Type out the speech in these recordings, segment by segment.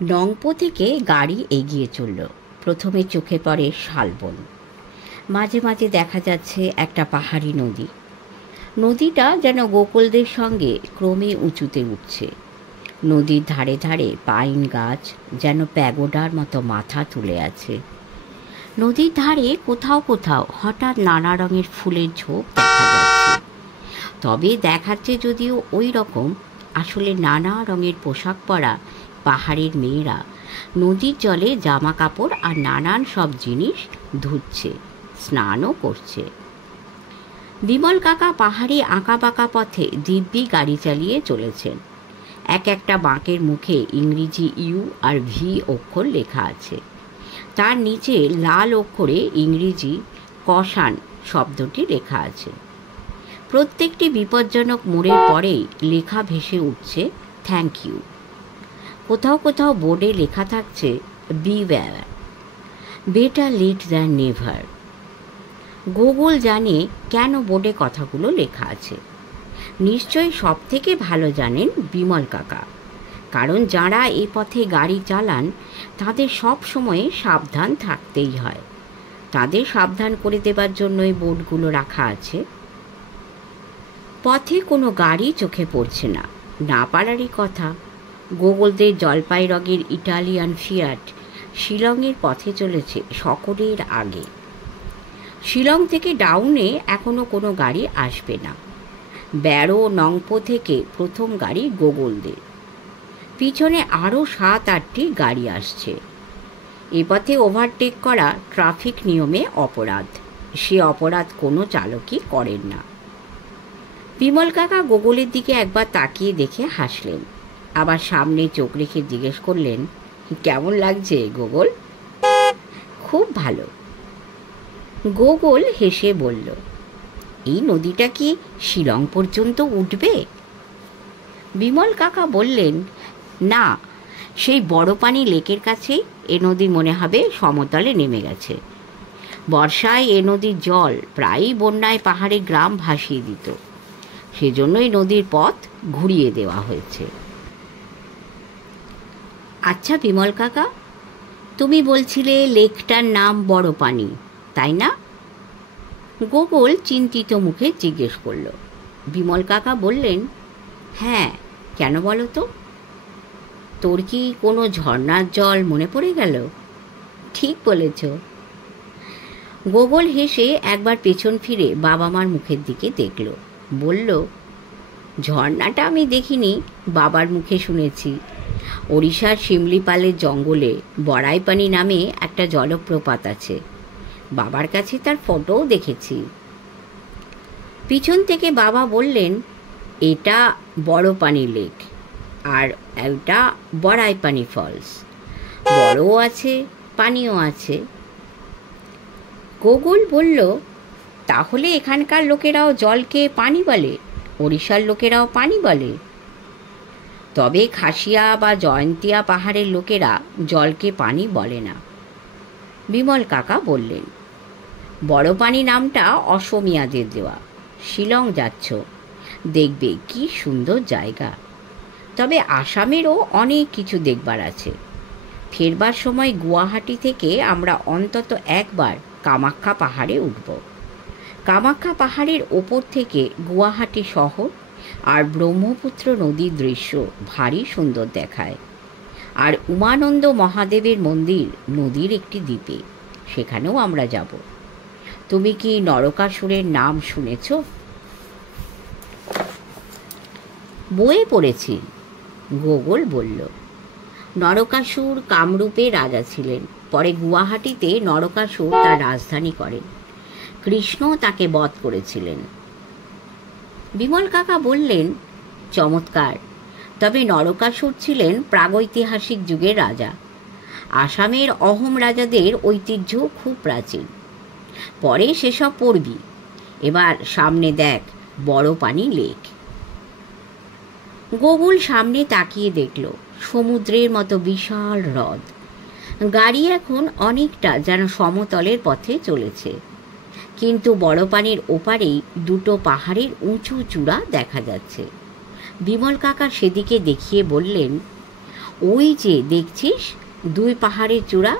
নংপো থেকে গাড়ি এগিয়ে চলল। প্রথমে চোখে পড়ে শালবন। মাঝে মাঝে দেখা যাচ্ছে একটা পাহাড়ি নদী। নদীটা যেন গোকুলদের সঙ্গে ক্রমে উঁচুতে উঠছে। নদীর ধারে ধারে পাইন গাছ যেন প্যাগোডার মতো মাথা তুলে আছে। নদীর ধারে কোথাও কোথাও হঠাৎ নানা রঙের ফুলের ঝোপ দেখা যাচ্ছে। তবে দেখাচ্ছে যদিও ওই রকম, আসলে নানা রঙের পোশাক পরা পাহাড়ের মেয়েরা নদীর জলে জামা কাপড় আর নানান সব জিনিস ধুচ্ছে, স্নানও করছে। বিমল কাকা পাহাড়ি আঁকা বাঁকা পথে দিব্যি গাড়ি চালিয়ে চলেছেন। এক একটা বাঁকের মুখে ইংরেজি ইউ আর ভি অক্ষর লেখা আছে। তার নিচে লাল অক্ষরে ইংরেজি কষান শব্দটি লেখা আছে। প্রত্যেকটি বিপজ্জনক মোড়ের পরেই লেখা ভেসে উঠছে থ্যাংক ইউ। কোথাও কোথাও বোর্ডে লেখা থাকছে beware, better late than never. Google জানে কেন বোর্ডে কথাগুলো লেখা আছে। নিশ্চয়ই সব থেকে ভালো জানেন বিমল কাকা, কারণ যারা এ পথে গাড়ি চালান তাদের সব সময়ে সাবধান থাকতেই হয়। তাদের সাবধান করে দেবার জন্যই বোর্ডগুলো রাখা আছে। পথে কোনো গাড়ি চোখে পড়ছে না, না পারারই কথা। গোগলদের জলপাই রঙের ইটালিয়ান ফিয়াট শিলংয়ের পথে চলেছে সকলের আগে। শিলং থেকে ডাউনে এখনো কোনো গাড়ি আসবে না। ব্যারো নংপো থেকে প্রথম গাড়ি গোগলদের, পিছনে আরও 7-8টি গাড়ি আসছে। এ পথে ওভারটেক করা ট্রাফিক নিয়মে অপরাধ। সে অপরাধ কোনো চালকই করেন না। বিমল কাকা গোগলের দিকে একবার তাকিয়ে দেখে হাসলেন, আবার সামনে চোখ রেখে জিজ্ঞেস করলেন, কেমন লাগছে গোগল? খুব ভালো। গোগল হেসে বলল, এই নদীটা কি শিলং পর্যন্ত উঠবে? বিমল কাকা বললেন, না, সেই বড় পানি লেকের কাছেই এ নদী মনে হবে সমতলে নেমে গেছে। বর্ষায় এ নদীর জল প্রায়ই বন্যায় পাহাড়ে গ্রাম ভাসিয়ে দিত। সেজন্যই নদীর পথ ঘুরিয়ে দেওয়া হয়েছে। আচ্ছা বিমল কাকা, তুমি বলছিলে লেকটার নাম বড় পানি, তাই না? গোগল চিন্তিত মুখে জিজ্ঞেস করল। বিমল কাকা বললেন, হ্যাঁ, কেন বলো তো? তোর কি কোনো ঝর্ণার জল মনে পড়ে গেল? ঠিক বলেছ। গোগল হেসে একবার পেছন ফিরে বাবা মার মুখের দিকে দেখল, বলল, ঝর্ণাটা আমি দেখিনি, বাবার মুখে শুনেছি। ওড়িশার শিমলিপালের জঙ্গলে বড়াইপানি নামে একটা জলপ্রপাত আছে। বাবার কাছে তার ফটোও দেখেছি। পিছন থেকে বাবা বললেন, এটা বড় পানি লেক, আর এটা বড়াইপানি ফলস। বড়ও আছে, পানিও আছে। গোগল বলল, তাহলে এখানকার লোকেরাও জলকে পানি বলে, ওড়িশার লোকেরাও পানি বলে। তবে খাসিয়া বা জয়ন্তিয়া পাহাড়ের লোকেরা জলকে পানি বলে না। বিমল কাকা বললেন, বড় পানি নামটা অসমীয়াদের দেওয়া। শিলং যাচ্ছ, দেখবে কি সুন্দর জায়গা। তবে আসামেরও অনেক কিছু দেখবার আছে। ফেরবার সময় গুয়াহাটি থেকে আমরা অন্তত একবার কামাখ্যা পাহাড়ে উঠব। কামাখ্যা পাহাড়ের ওপর থেকে গুয়াহাটি শহর আর ব্রহ্মপুত্র নদীর দৃশ্য ভারী সুন্দর দেখায়। আর উমানন্দ মহাদেবের মন্দির নদীর একটি দ্বীপে, সেখানেও আমরা যাব। তুমি কি নরকাসুরের নাম শুনেছ? বইয়ে পড়েছি, গোগল বলল। নরকাসুর কামরূপে রাজা ছিলেন। পরে গুয়াহাটিতে নরকাসুর তার রাজধানী করেন। কৃষ্ণ তাকে বধ করেছিলেন। বিমল কাকা বললেন, চমৎকার। তবে নরকাসুর ছিলেন প্রাগৈতিহাসিক যুগের রাজা। আসামের অহোম রাজাদের ঐতিহ্য খুব প্রাচীন। পরে সেসব পড়বি। এবার সামনে দেখ বড় পানি লেক। গোগল সামনে তাকিয়ে দেখল সমুদ্রের মতো বিশাল হ্রদ। গাড়ি এখন অনেকটা যেন সমতলের পথে চলেছে, কিন্তু বড় পানির ওপারেই দুটো পাহাড়ের উঁচু চূড়া দেখা যাচ্ছে। বিমল কাকা সেদিকে দেখিয়ে বললেন, ওই যে দেখছিস দুই পাহাড়ের চূড়া,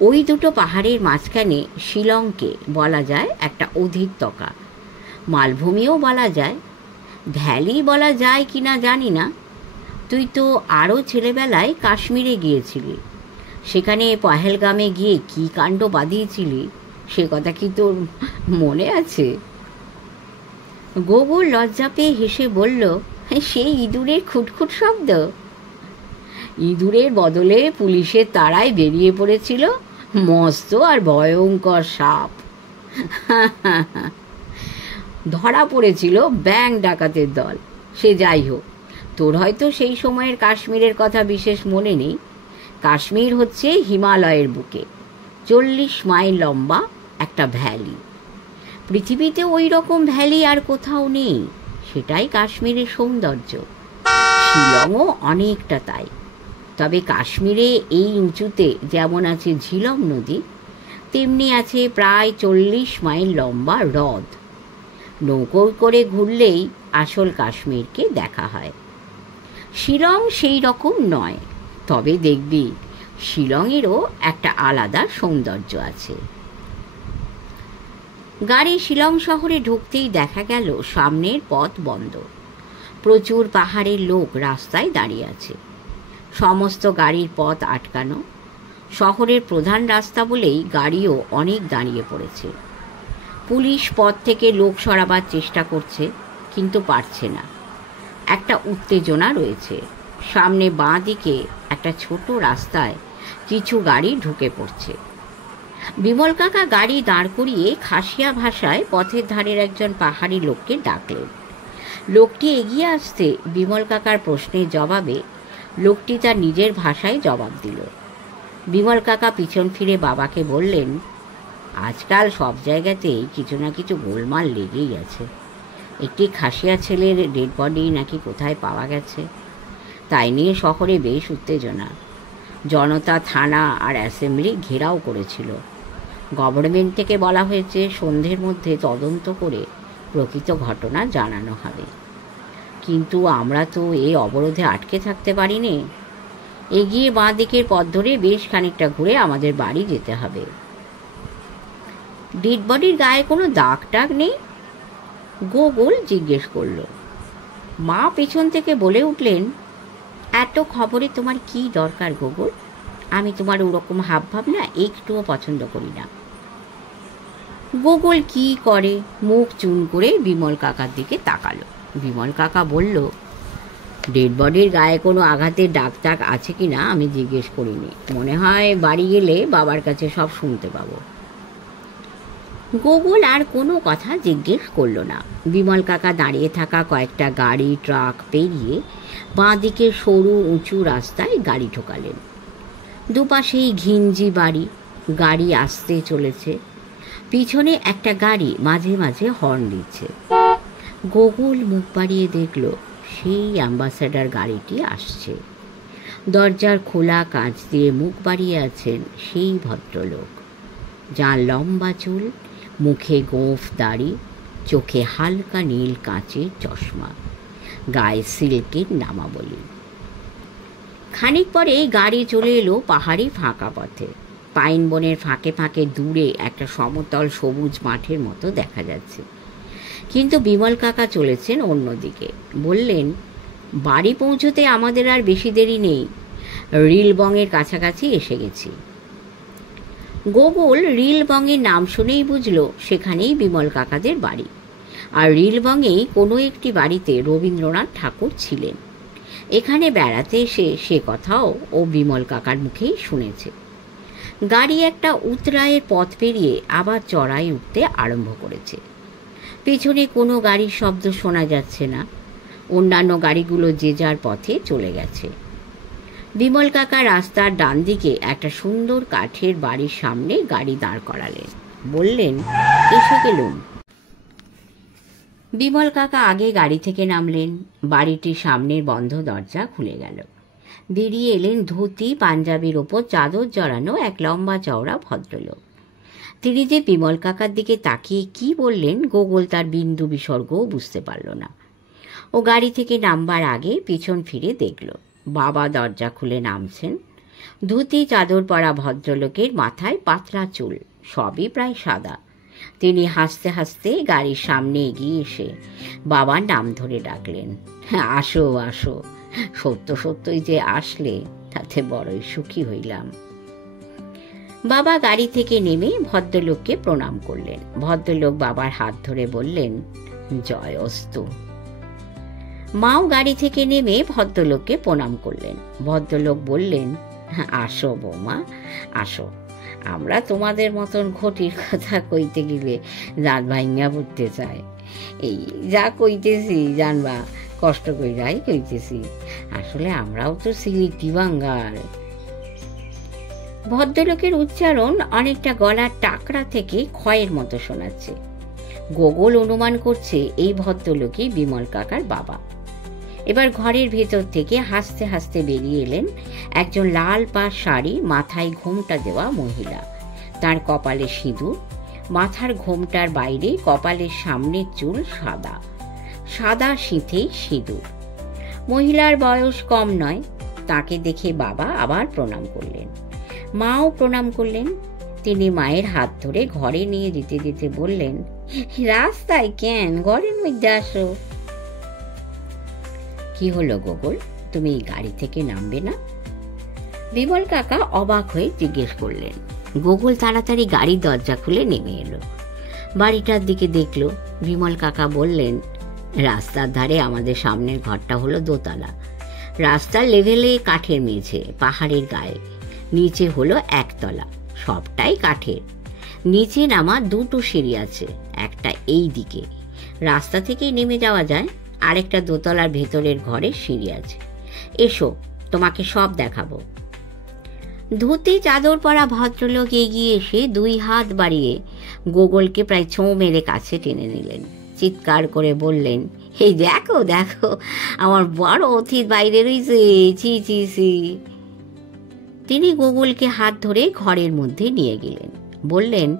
ওই দুটো পাহাড়ের মাঝখানে শিলংকে বলা যায় একটা অধিকতকা, মালভূমিও বলা যায়, ভ্যালি বলা যায় কি না জানি না। তুই তো আরও ছেলেবেলায় কাশ্মীরে গিয়েছিলি, সেখানে পহেলগামে গিয়ে কী কাণ্ড বাঁধিয়েছিলি সে কথা কি তোর মনে আছে? গোবর লজ্জা পেয়ে হেসে বলল, সেই ইঁদুরের খুটখুট শব্দ? ইঁদুরের বদলে পুলিশের তাড়ায় বেরিয়ে পড়েছিল মস্ত আর ভয়ঙ্কর সাপ। ধরা পড়েছিল ব্যাংক ডাকাতের দল। সে যাই হোক, তোর হয়তো সেই সময়ের কাশ্মীরের কথা বিশেষ মনে নেই। কাশ্মীর হচ্ছে হিমালয়ের বুকে 40 মাইল লম্বা একটা ভ্যালি। পৃথিবীতে ওই রকম ভ্যালি আর কোথাও নেই, সেটাই কাশ্মীরের সৌন্দর্য। শিলংও অনেকটা তাই। তবে কাশ্মীরে এই উঁচুতে যেমন আছে ঝিলম নদী, তেমনি আছে প্রায় 40 মাইল লম্বা হ্রদ। নৌকো করে ঘুরলেই আসল কাশ্মীরকে দেখা হয়। শিলং সেই রকম নয়, তবে দেখবি শিলংয়েরও একটা আলাদা সৌন্দর্য আছে। গাড়ি শিলং শহরে ঢুকতেই দেখা গেল সামনের পথ বন্ধ। প্রচুর পাহাড়ের লোক রাস্তায় দাঁড়িয়ে আছে। সমস্ত গাড়ির পথ আটকানো। শহরের প্রধান রাস্তা বলেই গাড়িও অনেক দাঁড়িয়ে পড়েছে। পুলিশ পথ থেকে লোক সরাবার চেষ্টা করছে, কিন্তু পারছে না। একটা উত্তেজনা রয়েছে। সামনে বাঁ দিকে একটা ছোট রাস্তায় কিছু গাড়ি ঢুকে পড়ছে। বিমল কাকা গাড়ি দাঁড় করিয়ে খাসিয়া ভাষায় পথের ধারের একজন পাহাড়ি লোককে ডাকলেন। লোকটি এগিয়ে আসতে বিমল কাকার প্রশ্নের জবাবে লোকটি তার নিজের ভাষায় জবাব দিল। বিমল কাকা পিছন ফিরে বাবাকে বললেন, আজকাল সব জায়গাতেই কিছু না কিছু গোলমাল লেগেই আছে। একটি খাসিয়া ছেলের ডেড বডি নাকি কোথায় পাওয়া গেছে, তাই নিয়ে শহরে বেশ উত্তেজনা। জনতা থানা আর অ্যাসেম্বলি ঘেরাও করেছিল। গভর্নমেন্ট থেকে বলা হয়েছে সন্ধ্যের মধ্যে তদন্ত করে প্রকৃত ঘটনা জানানো হবে। কিন্তু আমরা তো এই অবরোধে আটকে থাকতে পারিনি। এগিয়ে বাঁ দিকের পথ ধরে বেশ খানিকটা ঘুরে আমাদের বাড়ি যেতে হবে। ডেড বডির গায়ে কোনো দাগ টাগ নেই? গোগোল জিজ্ঞেস করল। মা পেছন থেকে বলে উঠলেন, এত খবরে তোমার কি দরকার গোগোল? আমি তোমার ওরকম হাবভাব না একটুও পছন্দ করি না। গোগোল কি করে মুখ চুন করে বিমল কাকার দিকে তাকালো। বিমল কাকা বলল, ডেড বডির গায়ে কোনো আঘাতের দাগ টাগ আছে কি না আমি জিজ্ঞেস করিনি। মনে হয় বাড়ি গেলে বাবার কাছে সব শুনতে পাবো। গোগোল আর কোনো কথা জিজ্ঞেস করলো না। বিমল কাকা দাঁড়িয়ে থাকা কয়েকটা গাড়ি ট্রাক পেরিয়ে বাঁ দিকে সরু উঁচু রাস্তায় গাড়ি ঢোকালেন। দুপাশেই ঘিঞ্জি বাড়ি। গাড়ি আসতে চলেছে। পিছনে একটা গাড়ি মাঝে মাঝে হর্ন দিচ্ছে। গোগোল মুখ বাড়িয়ে দেখল সেই অ্যাম্বাসেডর গাড়িটি আসছে। দরজার খোলা কাঁচ দিয়ে মুখ বাড়িয়ে আছেন সেই ভদ্রলোক। যার লম্বা চুল, মুখে গোঁফ দাড়ি, চোখে হালকা নীল কাঁচের চশমা, গায়ে সিল্কের নামাবলী। খানিক পরে গাড়ি চলে এলো পাহাড়ি ফাঁকা পথে। পাইন বনের ফাঁকে ফাঁকে দূরে একটা সমতল সবুজ মাঠের মতো দেখা যাচ্ছে। কিন্তু বিমল কাকা চলেছেন অন্যদিকে। বললেন, বাড়ি পৌঁছতে আমাদের আর বেশি দেরি নেই। রিলবংয়ের কাছাকাছি এসে গেছি। গোগোল রিলবংয়ের নাম শুনেই বুঝল সেখানেই বিমল কাকাদের বাড়ি। আর রিলবংয়েই কোনো একটি বাড়িতে রবীন্দ্রনাথ ঠাকুর ছিলেন। এখানে বেড়াতে এসে সে কথাও ও বিমল কাকার মুখেই শুনেছে। গাড়ি একটা উতরায়ের পথ পেরিয়ে আবার চড়াই উঠতে আরম্ভ করেছে। পেছনে কোনো গাড়ির শব্দ শোনা যাচ্ছে না। অন্যান্য গাড়িগুলো যে যার পথে চলে গেছে। বিমল কাকা রাস্তার ডান দিকে একটা সুন্দর কাঠের বাড়ির সামনে গাড়ি দাঁড় করালেন। বললেন, এসে গেলুম। বিমল কাকা আগে গাড়ি থেকে নামলেন। বাড়িটির সামনের বন্ধ দরজা খুলে গেল। বেরিয়ে এলেন ধুতি পাঞ্জাবির ওপর চাদর জড়ানো এক লম্বা চওড়া ভদ্রলোক। তিনি যে বিমল কাকার দিকে তাকিয়ে কি বললেন গোগোল তার বিন্দু বিসর্গও বুঝতে পারল না। ও গাড়ি থেকে নামবার আগে পিছন ফিরে দেখল বাবা দরজা খুলে নামছেন। ধুতি চাদর পরা ভদ্রলোকের মাথায় পাতলা চুল, সবই প্রায় সাদা। তিনি হাসতে হাসতে গাড়ির সামনে এগিয়ে এসে বাবার নাম ধরে ডাকলেন, আসো আসো, সত্য সত্যই যে আসলে, তাতে বড়ই সুখী হইলাম। বাবা গাড়ি থেকে নেমে ভদ্রলোককে প্রণাম করলেন। ভদ্রলোক বাবার হাত ধরে বললেন, জয়স্তু। মাও গাড়ি থেকে নেমে ভদ্রলোককে প্রণাম করলেন। ভদ্রলোক বললেন, আসো বৌমা, আসো। আমরা তোমাদের মতন ঘটির কথা কইতে গেলে দাঁত ভাঙিয়া পড়তে চাই। এই যা কইতেছি জানবা, কষ্ট কইরাই কইতেছি। আসলে আমরাও তো সিলেটি বাঙ্গাল। ভদ্রলোকের উচ্চারণ অনেকটা গলার টাকরা থেকে ক্ষয়ের মতো শোনাচ্ছে। গোগল অনুমান করছে এই ভদ্রলোকই বিমল কাকার বাবা। এবার ঘরের ভেতর থেকে হাসতে হাসতে বেরিয়ে এলেন একজন লাল পাড় শাড়ি, মাথায় ঘোমটা দেওয়া মহিলা। তার কপালে সিঁদুর, মাথার ঘোমটার বাইরে কপালের সামনের চুল সাদা, সাদা সিঁথেই সিঁদুর। মহিলার বয়স কম নয়। তাকে দেখে বাবা আবার প্রণাম করলেন। মাও প্রণাম করলেন। তিনি মায়ের হাত ধরে ঘরে নিয়ে যেতে যেতে বললেন, রাস্তায় কেন, ঘরের মধ্যে আসো। কি হলো গোগল, তুমি গাড়ি থেকে নামবে না? বিমল কাকা অবাক হয়ে জিজ্ঞেস করলেন। গোগল তাড়াতাড়ি গাড়ির দরজা খুলে নেমে এলো। বাড়িটার দিকে দেখলো। বিমল কাকা বললেন, রাস্তার ধারে আমাদের সামনের ঘরটা হলো দোতলা। রাস্তার লেভেলে কাঠের মেঝে, পাহাড়ের গায়ে। নিচে হলো একতলা, সবটাই কাঠের। নিচে নামা দুটো সিঁড়ি আছে, একটা এই দিকে রাস্তা থেকেই নেমে যাওয়া যায়, আরেকটা দোতলার ভেতরের ঘরে সিঁড়ি আছে। এসো, তোমাকে সব দেখাবো। ধুতি চাদর পরা ভদ্রলোক এগিয়ে এসে দুই হাত বাড়িয়ে গোগলকে প্রায় ছোঁ মেরে কাছে টেনে নিলেন। চিৎকার করে বললেন, এই দেখো দেখো, আমার বড় অতীত বাইরে রয়েছে, ছি ছি ছি। তিনি গোগলকে হাত ধরে ঘরের মধ্যে নিয়ে গেলেন। বললেন,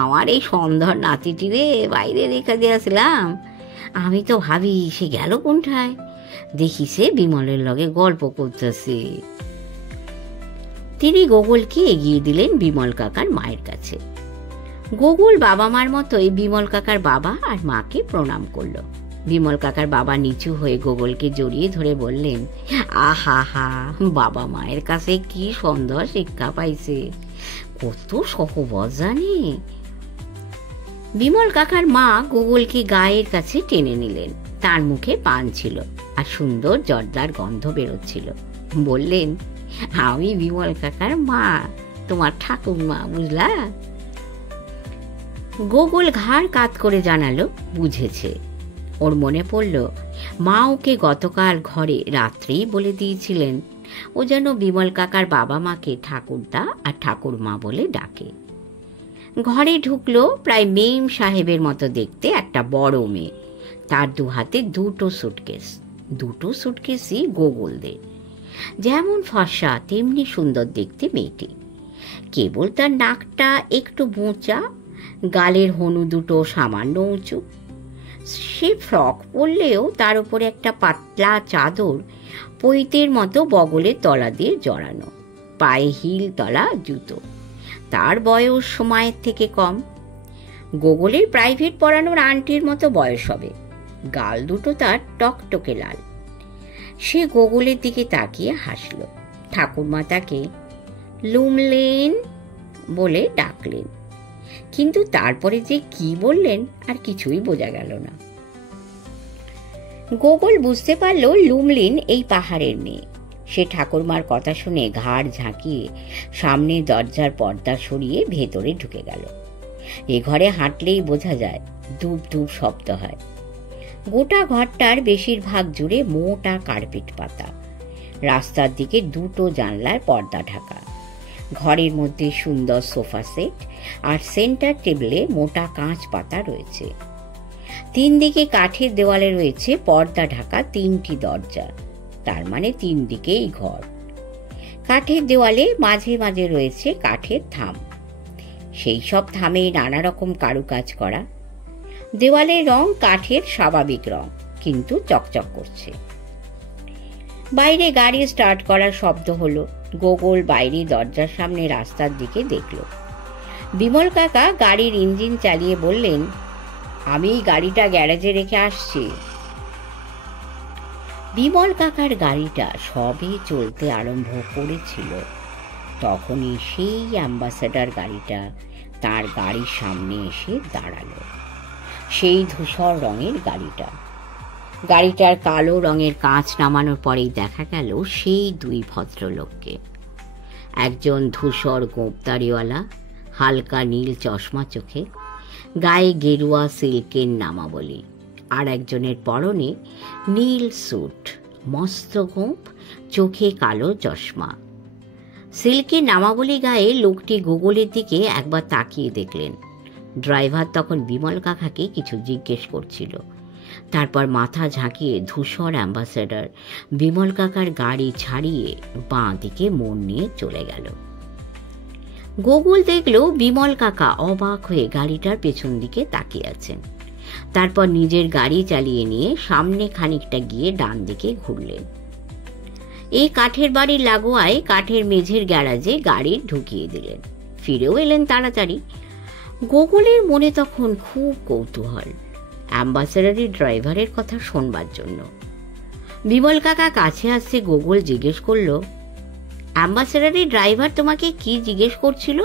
আমার এই সন্ধ্যার নাতিটিরে বাইরে রেখে দিয়েছিলাম। আমি তো ভাবি সে গেল কোনঠায়, দেখি সে বিমলের লগে গল্প করতেছে। তিনি গোগলকে এগিয়ে দিলেন বিমল কাকার মায়ের কাছে। গোগল বাবা মার মতোই বিমল কাকার বাবা আর মাকে প্রণাম করল। বিমল কাকার বাবা নিচু হয়ে গোগলকে জড়িয়ে ধরে বললেন, আহা হা, বাবা মায়ের কাছে কি সুন্দর শিক্ষা পাইছে, কত সহবত জানে। বিমল কাকার মা গোগলকে গায়ের কাছে টেনে নিলেন। তার মুখে পান ছিল আর সুন্দর জর্দার গন্ধ বেরোচ্ছিল। বললেন, আমি বিমল কাকার মা, তোমার ঠাকুরমা, বুঝলা? গোগল ঘাড় কাত করে জানালো, বুঝেছে। ওর মনে পড়ল মা ওকে গতকাল ঘরে রাত্রেই বলে দিয়েছিলেন ও যেন বিমল কাকার বাবা মাকে ঠাকুরদা আর ঠাকুরমা বলে ডাকে। ঘরে ঢুকলো প্রায় মেম সাহেবের মতো দেখতে একটা বড় মেয়ে। তার দু হাতে দুটো সুটকেস। দুটো সুটকেসই গোগলদের। যেমন ফর্সা তেমনি সুন্দর দেখতে মেয়েটি। কেবল তার নাকটা একটু বোঁচা, গালের হনু দুটো সামান্য উঁচু। সে ফ্রক পরলেও তার উপরে একটা পাতলা চাদর পৈতের মতো বগলের তলা দিয়ে জড়ানো, পায়ে হিল তলা জুতো। তার বয়স সময়ের থেকে কম। গোগলের প্রাইভেট পড়ানোর আন্টির মতো বয়স হবে। গাল দুটো তার টকটকে লাল। সে গোগলের দিকে তাকিয়ে হাসল। ঠাকুরমা তাকে লুমলেন বলে ডাকলেন, কিন্তু তারপরে যে কি বললেন আর কিছুই বোঝা গেল না। গোগল বুঝতে পারল লুমলিন এই পাহাড়ের মেয়ে। সে ঠাকুরমার কথা শুনে ঘাড় ঝাঁকিয়ে সামনে দরজার পর্দা সরিয়ে ভেতরে ঢুকে গেল। এ ঘরে হাঁটলেই বোঝা যায়, ধূপ ধূপ শব্দ হয়। গোটা ঘরটার বেশিরভাগ জুড়ে মোটা কার্পেট পাতা। রাস্তার দিকে দুটো জানলার পর্দা ঢাকা। ঘরের মধ্যে সুন্দর সোফা সেট আর সেন্টার টেবিলে মোটা কাঁচ পাতা রয়েছে। তিন দিকে কাঠের দেওয়ালে রয়েছে পর্দা ঢাকা তিনটি দরজা, তার মানে তিন দিকেই ঘর। কাঠের দেওয়ালে মাঝে মাঝে রয়েছে কাঠের থাম। সেই সব থামে নানা রকম কারুকাজ করা। দেওয়ালের রং কাঠের স্বাভাবিক রং, কিন্তু চকচক করছে। বাইরে গাড়ি স্টার্ট করার শব্দ হলো। গোগল বাইরে দরজার সামনে রাস্তার দিকে দেখল। বিমল কাকা গাড়ির ইঞ্জিন চালিয়ে বললেন, আমি গাড়িটা গ্যারেজে রেখে আসছি। বিমল কাকার গাড়িটা সবে চলতে আরম্ভ করেছিল, তখনই সেই অ্যাম্বাসেডর গাড়িটা তার গাড়ির সামনে এসে দাঁড়ালো। সেই ধূসর রঙের গাড়িটা। গাড়িটার কালো রঙের কাঁচ নামানোর পরেই দেখা গেল সেই দুই ভদ্রলোককে। একজন ধূসর গোঁপদাড়িওয়ালা, হালকা নীল চশমা চোখে, গায়ে গেরুয়া সিল্কের নামাবলী, আর একজনের পরনে নীল স্যুট, মস্ত গোঁপ, চোখে কালো চশমা। সিল্কের নামাবলী গায়ে লোকটি গোগলের দিকে একবার তাকিয়ে দেখলেন। ড্রাইভার তখন বিমল কাকাকে কিছু জিজ্ঞেস করছিল। তারপর মাথা ঝাঁকিয়ে ধূসর অ্যাম্বাসেডর বিমল কাকার গাড়ি ছাড়িয়ে বাঁ দিকে মোড় নিয়ে চলে গেল। গোগল দেখল বিমল কাকা অবাক হয়ে গাড়িটার পেছন দিকে তাকিয়ে আছেন। তারপর নিজের গাড়ি চালিয়ে নিয়ে সামনে খানিকটা গিয়ে ডান দিকে ঘুরলেন। এই কাঠের বাড়ির লাগোয়ায় কাঠের মেঝের গ্যারাজে গাড়ি ঢুকিয়ে দিলেন। ফিরেও এলেন তাড়াতাড়ি। গোগলের মনে তখন খুব কৌতূহল অ্যাম্বাসেডরের ড্রাইভারের কথা শোনবার জন্য। বিমল কাকা কাছে আসছে গোগল জিজ্ঞেস করল, অ্যাম্বাসেডরের ড্রাইভার তোমাকে কি জিজ্ঞেস করছিল?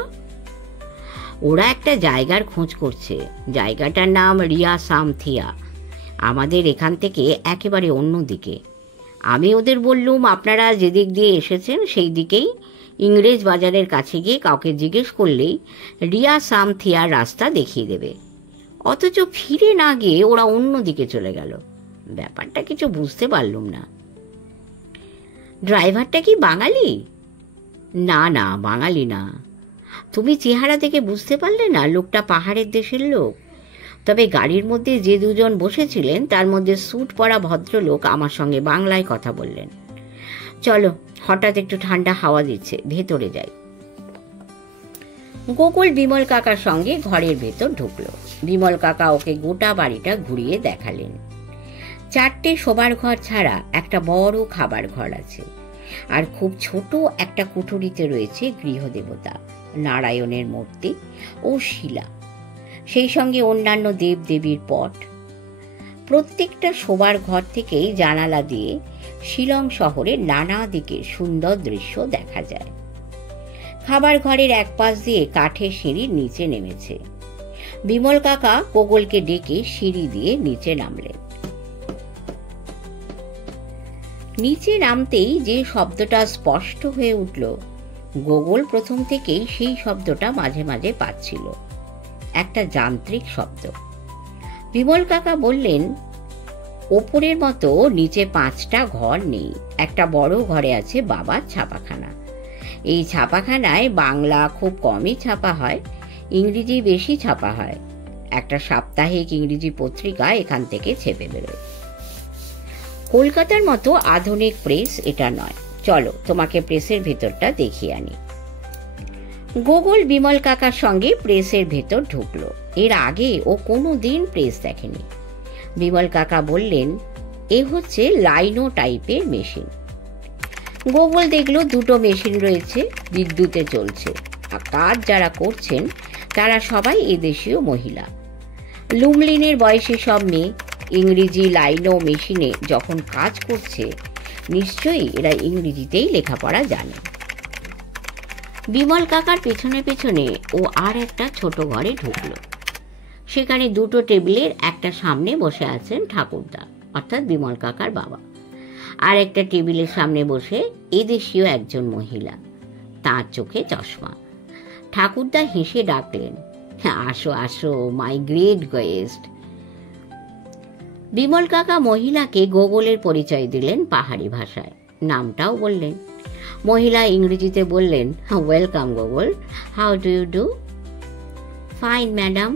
ওরা একটা জায়গার খোঁজ করছে। জায়গাটার নাম রিয়া সামথিয়া, আমাদের এখান থেকে একেবারে অন্য দিকে। আমি ওদের বললুম, আপনারা যেদিক দিয়ে এসেছেন সেই দিকেই ইংরেজ বাজারের কাছে গিয়ে কাউকে জিজ্ঞেস করলেই রিয়া সামথিয়ার রাস্তা দেখিয়ে দেবে। অথচ ফিরে না গিয়ে ওরা অন্য দিকে চলে গেল। ব্যাপারটা কিছু বুঝতে পারলুম না। ড্রাইভারটা কি বাঙালি? না না, বাঙালি না। তুমি চেহারা দেখে বুঝতে পারলে না লোকটা পাহাড়ের দেশের লোক? তবে গাড়ির মধ্যে যে দুজন বসেছিলেন তার মধ্যে স্যুট পরা ভদ্রলোক আমার সঙ্গে বাংলায় কথা বললেন। চলো, হঠাৎ একটু ঠান্ডা হাওয়া দিচ্ছে, ভেতরে যাই। গোকুল বিমল কাকার সঙ্গে ঘরের ভেতর ঢুকলো। বিমল কাকা ওকে গোটা বাড়িটা ঘুরিয়ে দেখালেন। 4টে শোবার ঘর ছাড়া একটা বড় খাবার ঘর আছে, আর খুব ছোট একটা কুঠুরিতে রয়েছে গৃহদেবতা, নারায়ণের মূর্তি ও শিলা, সেই সঙ্গে অন্যান্য দেবদেবীর পট। প্রত্যেকটা শোবার ঘর থেকেই জানালা দিয়ে শিলং শহরের নানা দিকের সুন্দর দৃশ্য দেখা যায়। খাবার ঘরের এক পাশ দিয়ে কাঠের সিঁড়ির নিচে নেমেছে। বিমল কাকা গোগলকে ডেকে সিঁড়ি দিয়ে নিচে নামলেন। নিচে নামতেই যে শব্দটা স্পষ্ট হয়ে উঠল, গোগল প্রথম থেকেই সেই শব্দটা মাঝে মাঝে পাচ্ছিল, একটা যান্ত্রিক শব্দ। বিমল কাকা বললেন, ওপরের মতো নিচে 5টা ঘর নেই। একটা বড় ঘরে আছে বাবার ছাপাখানা। এই ছাপাখানায় বাংলা খুব কমই ছাপা হয়, ইংরেজি বেশি ছাপা হয়। একটা সাপ্তাহিক ইংরেজি পত্রিকা এখান থেকে ছেপে বেরোয়। কলকাতার মতো আধুনিক প্রেস এটা নয়। চলো, তোমাকে প্রেসের ভেতরটা দেখিয়ে আনি। গোগল বিমল কাকার সঙ্গে প্রেসের ভেতর ঢুকলো। এর আগে ও কোনো দিন প্রেস দেখেনি। বিমল কাকা বললেন, এ হচ্ছে লাইনো টাইপের মেশিন। গোগল দেখলো 2টো মেশিন রয়েছে, বিদ্যুতে চলছে। আর কাজ যারা করছেন তারা সবাই এদেশীয় মহিলা। লুমলিনের বয়সী সব মেয়ে। ইংরেজি লাইনো মেশিনে যখন কাজ করছে, নিশ্চয়ই এরা ইংরেজিতেই লেখাপড়া জানে। বিমল কাকার পেছনে পেছনে ও আর একটা ছোট ঘরে ঢুকলো। সেখানে 2টো টেবিলের একটা সামনে বসে আছেন ঠাকুরদা, অর্থাৎ বিমল কাকার বাবা। আর একটা টেবিলের সামনে বসে এদেশীয় একজন মহিলা, তার চোখে চশমা। ঠাকুরদা হেসে ডাকলেন, আসো আসো মাই গ্রেট গেস্ট। বিমল কাকা মহিলাকে গোগলের পরিচয় দিলেন পাহাড়ি ভাষায়, নামটাও বললেন। মহিলা ইংরেজিতে বললেন, welcome Gogol, how do you do? Fine madam.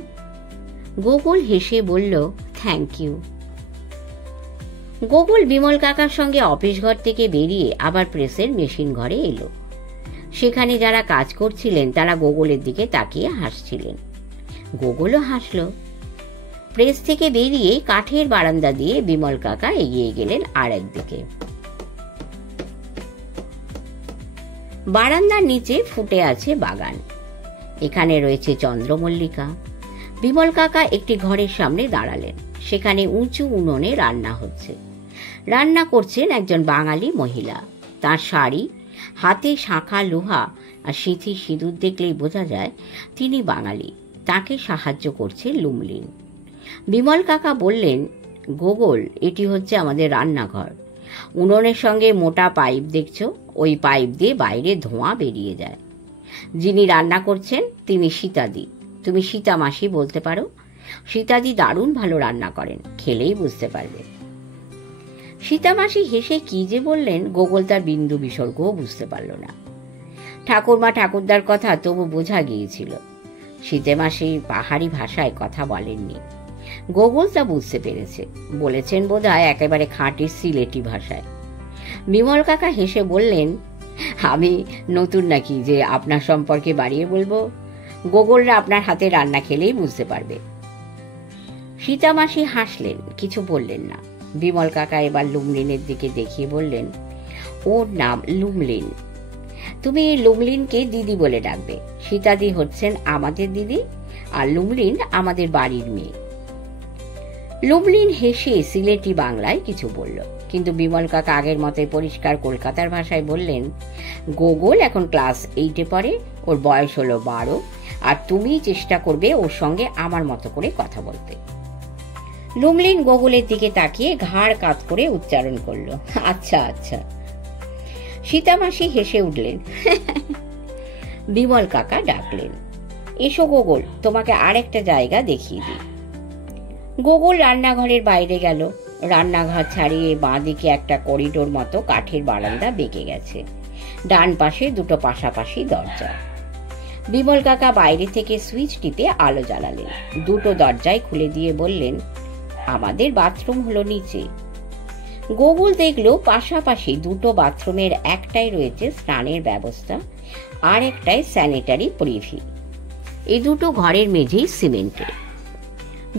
Gogol হেসে বলল, থ্যাংক ইউ। গোগল বিমল কাকার সঙ্গে অফিস ঘর থেকে বেরিয়ে আবার প্রেসের মেশিন ঘরে এলো। সেখানে যারা কাজ করছিলেন তারা গোগলের দিকে তাকিয়ে হাসছিলেন। গোগলও হাসল। প্রেস থেকে বেরিয়ে কাঠের বারান্দা দিয়ে বিমল কাকা এগিয়ে গেলেন আর একদিকে। বারান্দার নিচে ফুটে আছে বাগান। এখানে রয়েছে চন্দ্রমল্লিকা। বিমল কাকা একটি ঘরের সামনে দাঁড়ালেন। সেখানে উঁচু উনুনে রান্না হচ্ছে। রান্না করছেন একজন বাঙালি মহিলা। তার শাড়ি, হাতে শাঁখা লোহা আর সিঁথি সিঁদুর দেখলেই বোঝা যায় তিনি বাঙালি। তাকে সাহায্য করছে লুমলিন। বিমল কাকা বললেন, গোগল, এটি হচ্ছে আমাদের রান্নাঘর। উনুনের সঙ্গে মোটা পাইপ দেখছো, ওই পাইপ দিয়ে বাইরে ধোঁয়া বেরিয়ে যায়। যিনি রান্না করছেন তিনি সীতাদি। তুমি সীতা মাসি বলতে পারো। সীতাদি দারুণ ভালো রান্না করেন, খেলেই বুঝতে পারবে। সীতামাসি হেসে কি যে বললেন, গোগল তার বিন্দু বিসর্গও বুঝতে পারল না। ঠাকুরমা ঠাকুরদার কথা তবু বোঝা গিয়েছিল। সীতামাসি পাহাড়ি ভাষায় কথা বলেননি। গোগল তা বুঝতে পেরেছে। বলেছেন বোধহয় একেবারে খাঁটি সিলেটি ভাষায়। বিমল কাকা হেসে বললেন, আমি নতুন নাকি যে আপনার সম্পর্কে বাড়িয়ে বলবো? গোগলরা আপনার হাতে রান্না খেলেই বুঝতে পারবে। সীতামাসি হাসলেন, কিছু বললেন না। বিমল কাকা এবার লুমলিনের দিকে দেখিয়ে বললেন, ওর নাম লুমলিন। তুমি লুমলিনকে দিদি বলে ডাকবে। সীতাদি হচ্ছেন আমাদের দিদি, আর লুমলিন আমাদের বাড়ির মেয়ে। লুমলিন হেসে সিলেটি বাংলায় কিছু বলল, কিন্তু বিমল কাকা আগের মতোই পরিষ্কার কলকাতার ভাষায় বললেন, গোগল এখন ক্লাস 8-এ পড়ে, ওর বয়স হলো 12, আর তুমি চেষ্টা করবে ওর সঙ্গে আমার মতো করে কথা বলতে। লুমলিন গোগলের দিকে তাকিয়ে ঘাড় কাত করে উচ্চারণ করল, আচ্ছা আচ্ছা। সীতামাসি হেসে উঠলেন। বিমল কাকা ডাকলেন, এসো গোগল, তোমাকে আরেকটা জায়গা দেখিয়ে দিই। গোগল রান্নাঘরের বাইরে গেল। রান্নাঘর ছাড়িয়ে বাঁ দিকে একটা করিডোর মতো কাঠের বারান্দা বেঁকে গেছে। ডান পাশে দুটো পাশাপাশি দরজা। বিমল কাকা বাইরে থেকে সুইচ টিপে আলো জ্বালালেন। দুটো দরজাই খুলে দিয়ে বললেন, আমাদের বাথরুম হলো নিচে। গোগল দেখলো পাশাপাশি দুটো বাথরুমের একটাই রয়েছে স্নানের ব্যবস্থা, আর একটাই স্যানিটারি প্রিভি। এই দুটো ঘরের মেঝেই সিমেন্টের।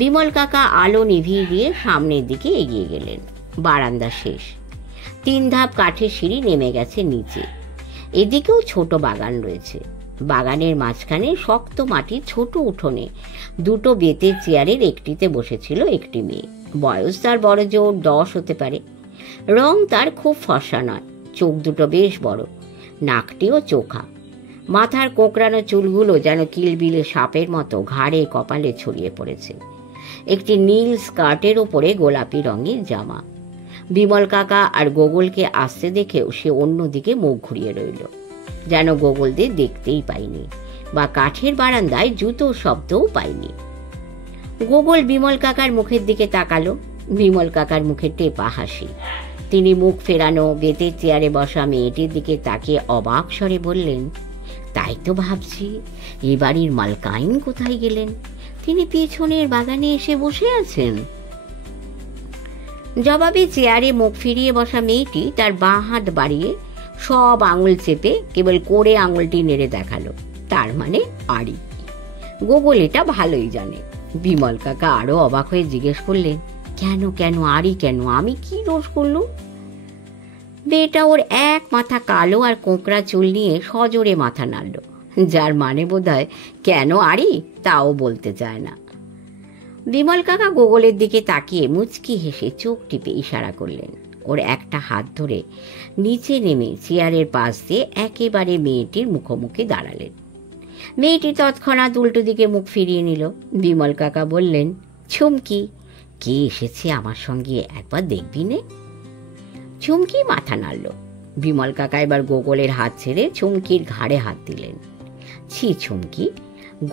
বিমল কাকা আলো নিভিয়ে দিয়ে সামনের দিকে এগিয়ে গেলেন। বারান্দা শেষ। 3 ধাপ কাঠের সিঁড়ি নেমে গেছে নিচে। এদিকেও ছোট বাগান রয়েছে। বাগানের মাঝখানে শক্ত মাটির ছোট উঠোনে দুটো বেতের চেয়ারের একটিতে বসেছিল একটি মেয়ে। বয়স তার বড় জোর 10 হতে পারে। রং তার খুব ফর্সা নয়। চোখ দুটো বেশ বড়, নাকটিও চোখা। মাথার কোঁকড়ানো চুলগুলো যেন কিলবিলে সাপের মতো ঘাড়ে কপালে ছড়িয়ে পড়েছে। একটি নীল স্কার্টের ওপরে গোলাপি রঙের জামা। বিমল কাকা আর গোগলকে আসতে দেখেও সে অন্যদিকে মুখ ঘুরিয়ে রইল, যেন গোগলদের দেখতেই পাইনি, বা কাঠের বারান্দায় জুতোর শব্দও পাইনি। গোগল বিমল কাকার মুখের দিকে তাকালো। বিমল কাকার মুখে টেপা হাসি। তিনি মুখ ফেরানো বেতের চেয়ারে বসা মেয়েটির দিকে তাকিয়ে অবাক স্বরে বললেন, তাই তো ভাবছি এ বাড়ির মালকাইন কোথায় গেলেন? তিনি পেছনের বাগানে এসে বসে আছেন। জবাবে চেয়ারে মুখ ফিরিয়ে বসা মেয়েটি তার বাঁ হাত বাড়িয়ে সব আঙুল চেপে কেবল কোড়ে আঙুলটি নেড়ে দেখালো, তার মানে আড়ি। গোগল এটা ভালোই জানে। বিমল কাকা আরো অবাক হয়ে জিজ্ঞেস করলেন, কেন কেন আড়ি কেন? আমি কি দোষ করলুম? মেয়েটা ওর এক মাথা কালো আর কোঁকড়া চুল নিয়ে সজোরে মাথা নাড়ল, যার মানে বোধহয় কেন আড়ি তাও বলতে চায় না। বিমল কাকা গোগলের দিকে তাকিয়ে মুচকি হেসে চোখ টিপে ইশারা করলেন। ওর একটা হাত ধরে নিচে নেমে চেয়ারের পাশ দিয়ে একেবারে মেয়েটির মুখোমুখি দাঁড়ালেন। মেয়েটি তৎক্ষণাৎ উল্টো দিকে মুখ ফিরিয়ে নিল। বিমল কাকা বললেন, চুমকি, কে এসেছে আমার সঙ্গে একবার দেখবি নে? চুমকি মাথা নাড়ল। বিমল কাকা এবার গোগলের হাত ছেড়ে চুমকির ঘাড়ে হাত দিলেন। ছি চুমকি,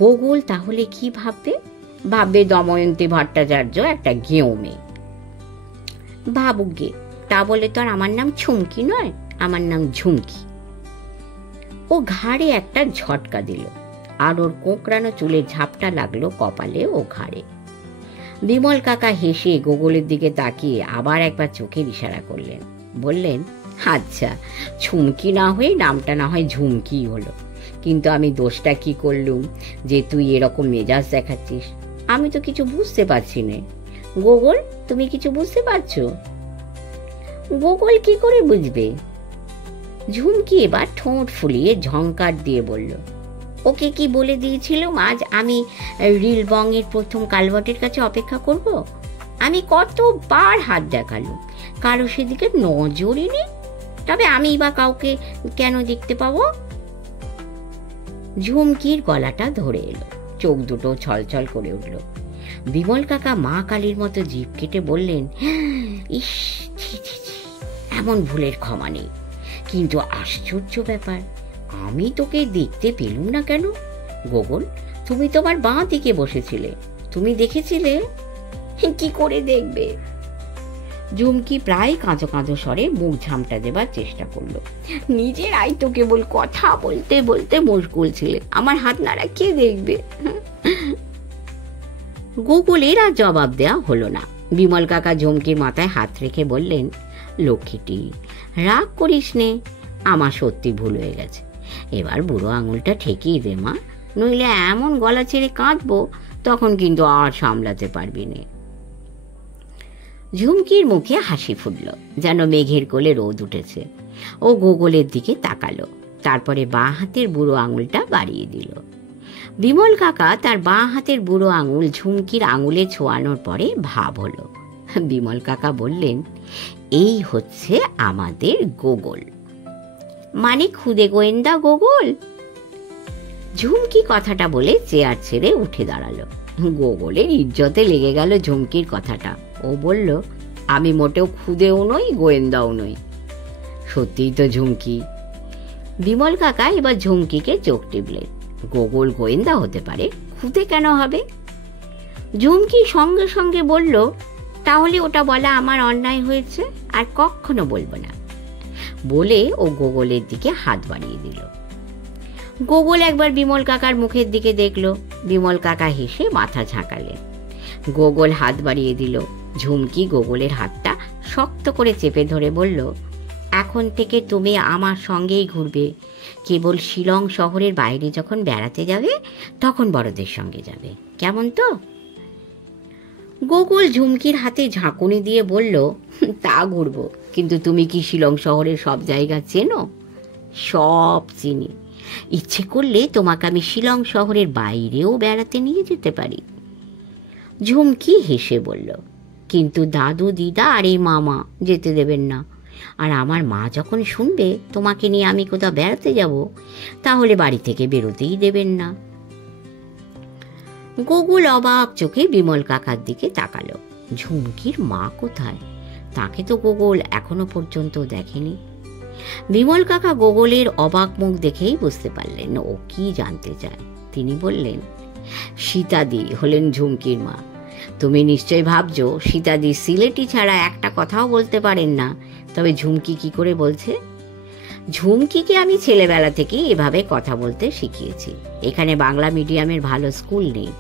গোগল তাহলে কি ভাববে? ভাববে দময়ন্তী ভট্টাচার্য একটা গেঁয়ো মেয়ে। ভাবুক গে, তা বলে তো আর আমার নাম চুমকি নয়, আমার নাম ঝুমকি। ও ঘাড়ে একটা ঝটকা দিল, আর ওর কোঁকড়ানো চুলের ঝাপটা লাগলো কপালে ও ঘাড়ে। বিমল কাকা হেসে গোগলের দিকে তাকিয়ে আবার একবার চোখের ইশারা করলেন। বললেন, আচ্ছা, চুমকি না হয়ে নামটা না হয় ঝুমকি হলো, কিন্তু আমি দোষটা কি করলুম যে তুই এরকম মেজাজ দেখাচ্ছিস? আমি তো কিছু বুঝতে পারছি না। গোগল, তুমি কিছু বুঝতে পারছো? গোগল কি করে বুঝবে? ঝুমকি এবার ঠোঁট ফুলিয়ে ঝংকার দিয়ে বলল, ওকে কি বলে দিয়েছিলাম আজ আমি রিলবংয়ের প্রথম কালভার্টের কাছে অপেক্ষা করব? আমি কতবার হাত দেখালো, কারো সেদিকে নজরই নেই। তবে আমি বা কাউকে কেন দেখতে পাবো? ঝুমকির গলাটা ধরে এলো, চোখ দুটো ছলছল করে উঠল। বিমল কাকা মা কালীর মতো জিভ কেটে বললেন, ইস, ছি ছি ছি, এমন ভুলের ক্ষমা নেই। কিন্তু আশ্চর্য ব্যাপার, আমি তোকে দেখতে পেলুম না কেন? গোগল, তুমি তোমার বাঁ দিকে বসেছিলে, তুমি দেখেছিলে? কি করে দেখবে? ঝুমকি প্রায় কাঁচো কাঁচো স্বরে মুখ ঝামটা দেবার চেষ্টা করলো। নিজেরাই তো কেবল কথা বলতে বলতে মশগুল ছিলে, আমার হাত নাড়া কে দেখবে? গোকুলের আর জবাব দেয়া হলো না। বিমল কাকা ঝুমকির মাথায় হাত রেখে বললেন, লক্ষ্মীটি, রাগ করিস নে, আমার সত্যি ভুল হয়ে গেছে। এবার বুড়ো আঙুলটা ঠেকিয়ে দে মা, নইলে এমন গলা ছেড়ে কাঁদবো, তখন কিন্তু আর সামলাতে পারবি না। ঝুমকির মুখে হাসি ফুটল, যেন মেঘের কোলে রোদ উঠেছে। ও গোগলের দিকে তাকালো, তারপরে বাঁ হাতের বুড়ো আঙুলটা বাড়িয়ে দিল। বিমল কাকা তার বাঁ হাতের বুড়ো আঙুল ঝুমকির আঙুলে ছোঁয়ানোর পরে ভাব হলো। বিমল কাকা বললেন, এই হচ্ছে আমাদের গোগল। মানে খুদে গোয়েন্দা গোগল? ঝুমকি কথাটা বলে চেয়ার ছেড়ে উঠে দাঁড়ালো। গোগলের ইজ্জতে লেগে গেল ঝুমকির কথাটা। ও বলল, আমি মোটেও খুদেও নই, গোয়েন্দাও নই। সত্যিই তো ঝুমকি। বিমল কাকা এবার ঝুমকিকে চোখ টিপলেন। গোগল গোয়েন্দা হতে পারে, খুদে কেন হবে? ঝুমকি সঙ্গে সঙ্গে বলল, তাহলে ওটা বলা আমার অন্যায় হয়েছে, আর কখনো বলবো না। বলে ও গোগলের দিকে হাত বাড়িয়ে দিল। গোগল একবার বিমল কাকার মুখের দিকে দেখলো। বিমল কাকা হেসে মাথা ঝাঁকালেন। গোগল হাত বাড়িয়ে দিল। ঝুমকি গোগলের হাতটা শক্ত করে চেপে ধরে বলল, এখন থেকে তুমি আমার সঙ্গেই ঘুরবে। কেবল শিলং শহরের বাইরে যখন বেড়াতে যাবে, তখন বড়দের সঙ্গে যাবে, কেমন তো? গোগল ঝুমকির হাতে ঝাঁকুনি দিয়ে বলল, তা ঘুরবো, কিন্তু তুমি কি শিলং শহরের সব জায়গা চেনো? সব চিনি। ইচ্ছে করলে তোমাকে আমি শিলং শহরের বাইরেও বেড়াতে নিয়ে যেতে পারি। ঝুমকি হেসে বলল, কিন্তু দাদু দিদা আর এই মামা যেতে দেবেন না। আর আমার মা যখন শুনবে তোমাকে নিয়ে আমি কোথাও বেড়াতে যাব, তাহলে বাড়ি থেকে বেরোতেই দেবেন না। গোগল অবাক চোখে বিমল কাকার দিকে তাকালো। ঝুমকির মা কোথায়? তাকে তো গোগল এখনো পর্যন্ত দেখেনি। বিমল কাকা গোগলের অবাক মুখ দেখেই বুঝতে পারলেন ও কি জানতে চায়। তিনি বললেন, সীতাদি হলেন ঝুমকির মা। তুমি নিশ্চয় ভাবছো সীতাদি সিলেটি ছাড়া একটা কথাও বলতে পারেন না। তবে ঝুমকি কি করে বলছে? ঝুমকিকে আমি ছেলেবেলা থেকেই এভাবে কথা বলতে শিখিয়েছি। এখানে বাংলা মিডিয়ামের ভালো স্কুল নেই,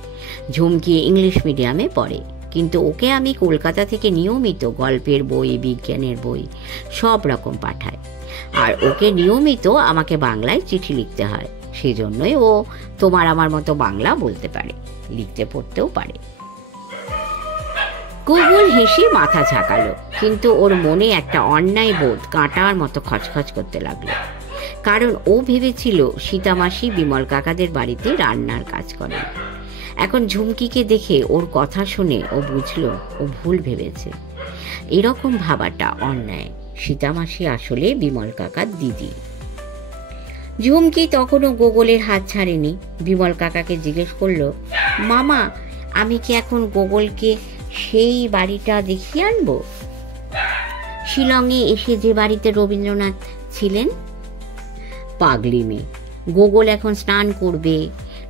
ঝুমকি ইংলিশ মিডিয়ামে পড়ে। কিন্তু ওকে আমি কলকাতা থেকে নিয়মিত গল্পের বই, বিজ্ঞানের বই সব রকম পাঠাই। আর ওকে নিয়মিত আমাকে বাংলায় চিঠি লিখতে হয়। সেজন্যই ও তোমার আমার মতো বাংলা বলতে পারে, লিখতে পড়তেও পারে। গোগল হেসে মাথা ঝাঁকালো, কিন্তু ওর মনে একটা অন্যায় বোধ কাঁটার মতো খচখচ করতে লাগলো। কারণ ও ভেবেছিল সীতামাসি বিমল কাকাদের বাড়িতে রান্নার কাজ করেন। এখন ঝুমকিকে দেখে, ওর কথা শুনে ও বুঝলো ও ভুল ভেবেছে। এরকম ভাবাটা অন্যায়। সীতামাসি আসলে বিমল কাকার দিদি। ঝুমকি তখনও গোগলের হাত ছাড়েনি। বিমল কাকাকে জিজ্ঞেস করলো, মামা, আমি কি এখন গোগলকে সেই বাড়িটা দেখিয়ে আনবো? শিলংয়ে এসে যে বাড়িতে রবীন্দ্রনাথ ছিলেন? পাগলি মেয়ে, গোগল এখন স্নান করবে,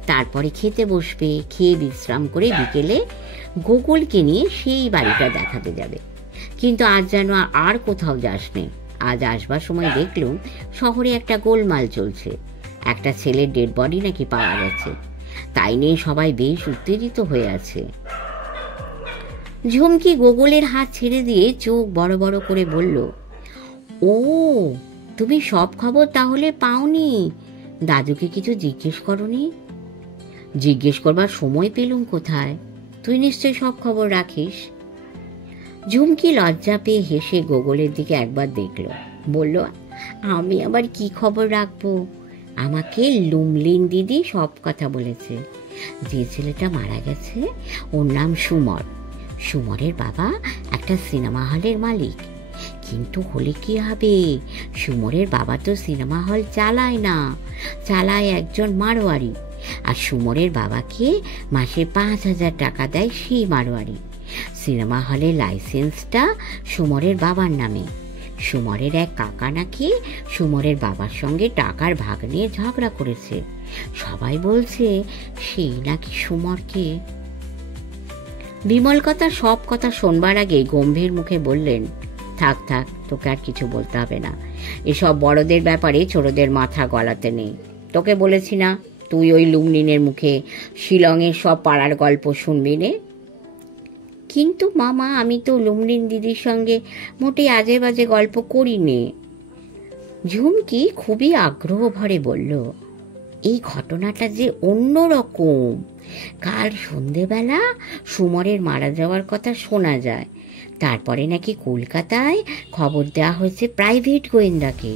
তারপরে খেতে বসবে, খেয়ে বিশ্রাম করে বিকেলে গোগলকে নিয়ে সেই বাড়িটা দেখাতে যাবে। কিন্তু আজ যেন আর কোথাও যাস নে। আজ আসবার সময় দেখলুম শহরে একটা গোলমাল চলছে। একটা ছেলের ডেড বডি নাকি পাওয়া গেছে। তাই নিয়ে সবাই বেশ উত্তেজিত হয়ে আছে। ঝুমকি গোগলের হাত ছেড়ে দিয়ে চোখ বড় বড় করে বলল, ও, তুমি সব খবর তাহলে পাওনি? দাদুকে কিছু জিজ্ঞেস করনি? জিজ্ঞেস করবার সময় পেলুম কোথায়? তুই নিশ্চয় সব খবর রাখিস। ঝুমকি লজ্জা পেয়ে হেসে গোগলের দিকে একবার দেখল, বলল, আমি আবার কি খবর রাখবো? আমাকে লুমলিন দিদি সব কথা বলেছে। যে ছেলেটা মারা গেছে ওর নাম সুমর। সুমরের বাবা একটা সিনেমা হলের মালিক। কিন্তু হলে কি হবে, সুমরের বাবা তো সিনেমা হল চালায় না, চালায় একজন মারোয়ারি। আর সুমরের বাবাকে মাসে 5,000 টাকা দেয় সেই মারোয়ারি। সিনেমা হলের লাইসেন্সটা সুমরের বাবার নামে। সুমরের এক কাকা নাকি সুমরের বাবার সঙ্গে টাকার ভাগ নিয়ে ঝগড়া করেছে। সবাই বলছে সেই নাকি সুমরকে। বিমল কথা সব কথা শোনবার আগে গম্ভীর মুখে বললেন, থাক থাক, তোকে আর কিছু বলতে হবে না। এসব বড়দের ব্যাপারে ছোটদের মাথা গলাতে নেই। তোকে বলেছি না তুই ওই লুমলিনের মুখে শিলংয়ের সব পাড়ার গল্প শুনবি নে। কিন্তু মামা, আমি তো লুমলিন দিদির সঙ্গে মোটেই আজে বাজে গল্প করি নে। ঝুমকি খুবই আগ্রহ ভরে বলল, এই ঘটনাটা যে অন্য রকম। কাল সন্ধেবেলা সুমরের মারা যাওয়ার কথা শোনা যায়। তারপরে নাকি কলকাতায় খবর দেওয়া হয়েছে প্রাইভেট গোয়েন্দাকে।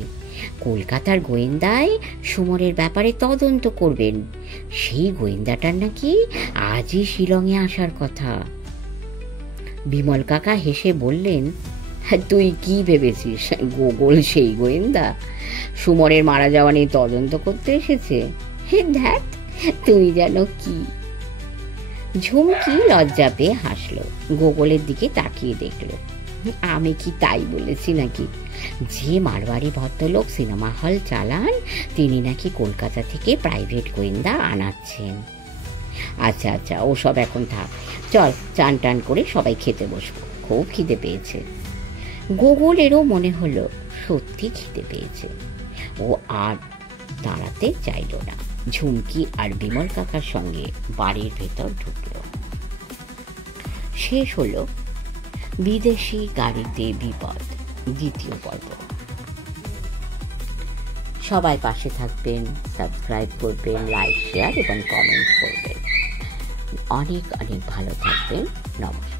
কলকাতার গোয়েন্দায় সুমরের ব্যাপারে তদন্ত করবেন। সেই গোয়েন্দাটার নাকি আজই শিলংয়ে আসার কথা। বিমল কাকা হেসে বললেন, তুই কি ভেবেছিস গোগল সেই গোয়েন্দা? সুমরের মারা যাওয়া নিয়ে তদন্ত করতে এসেছে? দেখ তুই যেন কি। ঝুমকি লজ্জা পেয়ে হাসলো, গোগলের দিকে তাকিয়ে দেখলো। আমি কি তাই বলেছি নাকি? যে মারওয়ারি ভদ্রলোক সিনেমা হল চালান তিনি নাকি কলকাতা থেকে প্রাইভেট গোয়েন্দা আনাচ্ছেন। আচ্ছা আচ্ছা, ওসব এখন থাক, চল চান টান করে সবাই খেতে বসবো, খুব খিদে পেয়েছে। গোগলেরও মনে হলো সত্যি খিদে পেয়েছে। ও আর দাঁড়াতে চাইল না, ঝুমকি আর বিমল কাকার সঙ্গে বাড়ির ভেতর ঢুকলো। শেষ হলো বিদেশি গাড়িতে বিপদ দ্বিতীয় পর্ব। সবাই পাশে থাকবেন, সাবস্ক্রাইব করবেন, লাইক শেয়ার এবং কমেন্ট করবেন। অনেক অনেক ভালো থাকবেন। নমস্কার।